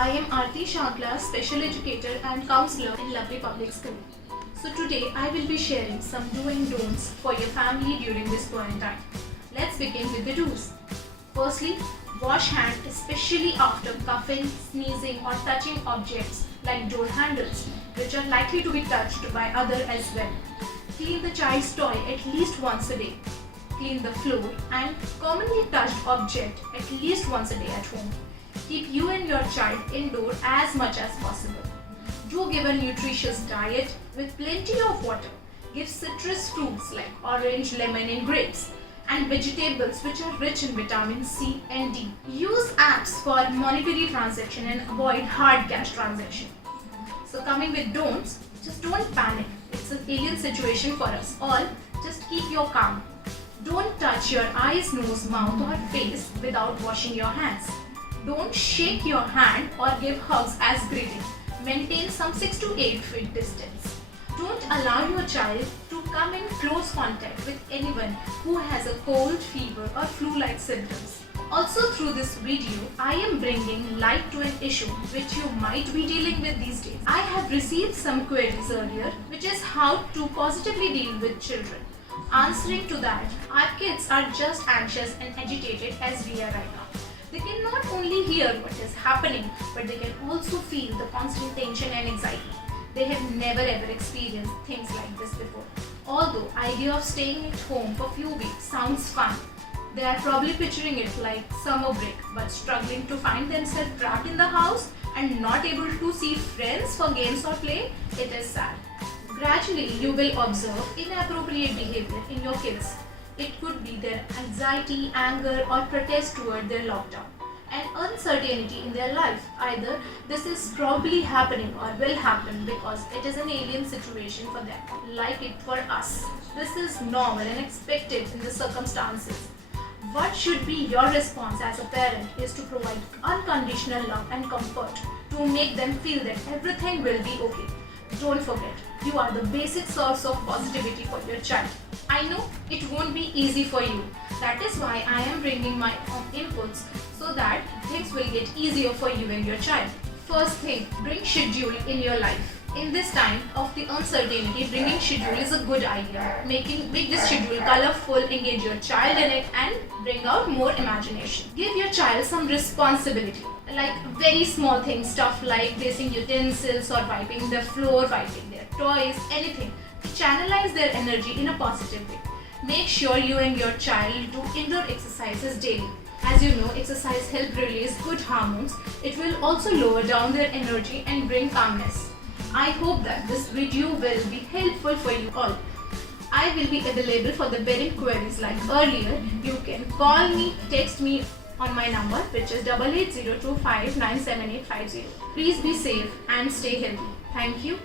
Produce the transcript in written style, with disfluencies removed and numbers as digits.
I am Aarti Shankla, special educator and counselor in Lovely Public School. So today I will be sharing some do and don'ts for your family during this quarantine. Let's begin with the do's. Firstly, wash hands especially after coughing, sneezing or touching objects like door handles, which are likely to be touched by others as well. Clean the child's toy at least once a day. Clean the floor and commonly touched object at least once a day at home. Keep you and your child indoor as much as possible. Do give a nutritious diet with plenty of water. Give citrus fruits like orange, lemon and grapes, and vegetables which are rich in vitamin C and D. Use apps for monetary transaction and avoid hard cash transaction. So coming with don'ts, just don't panic. It's an alien situation for us all. Just keep your calm. Don't touch your eyes, nose, mouth or face without washing your hands. Don't shake your hand or give hugs as greeting. Maintain some 6 to 8 feet distance. Don't allow your child to come in close contact with anyone who has a cold, fever or flu-like symptoms. Also through this video, I am bringing light to an issue which you might be dealing with these days. I have received some queries earlier, which is how to positively deal with children. Answering to that, our kids are just anxious and agitated as we are right now. They can not only hear what is happening, but they can also feel the constant tension and anxiety. They have never ever experienced things like this before. Although idea of staying at home for few weeks sounds fun, they are probably picturing it like summer break, but struggling to find themselves trapped in the house and not able to see friends for games or play. It is sad. Gradually, you will observe inappropriate behavior in your kids. It could be their anxiety, anger or protest toward their lockdown and uncertainty in their life. Either this is probably happening or will happen because it is an alien situation for them, like it for us. This is normal and expected in the circumstances. What should be your response as a parent is to provide unconditional love and comfort to make them feel that everything will be okay. Don't forget, you are the basic source of positivity for your child. I know it won't be easy for you. That is why I am bringing my own inputs so that things will get easier for you and your child. First thing, bring schedule in your life. In this time of the uncertainty, bringing schedule is a good idea. Make this schedule colorful, engage your child in it and bring out more imagination. Give your child some responsibility, like very small things, stuff like placing utensils or wiping the floor, wiping their toys, anything. Channelize their energy in a positive way. Make sure you and your child do indoor exercises daily. As you know, exercise helps release good hormones. It will also lower down their energy and bring calmness. I hope that this video will be helpful for you all. I will be available for the parent queries like earlier. You can call me, text me on my number which is 8802597850. Please be safe and stay healthy. Thank you.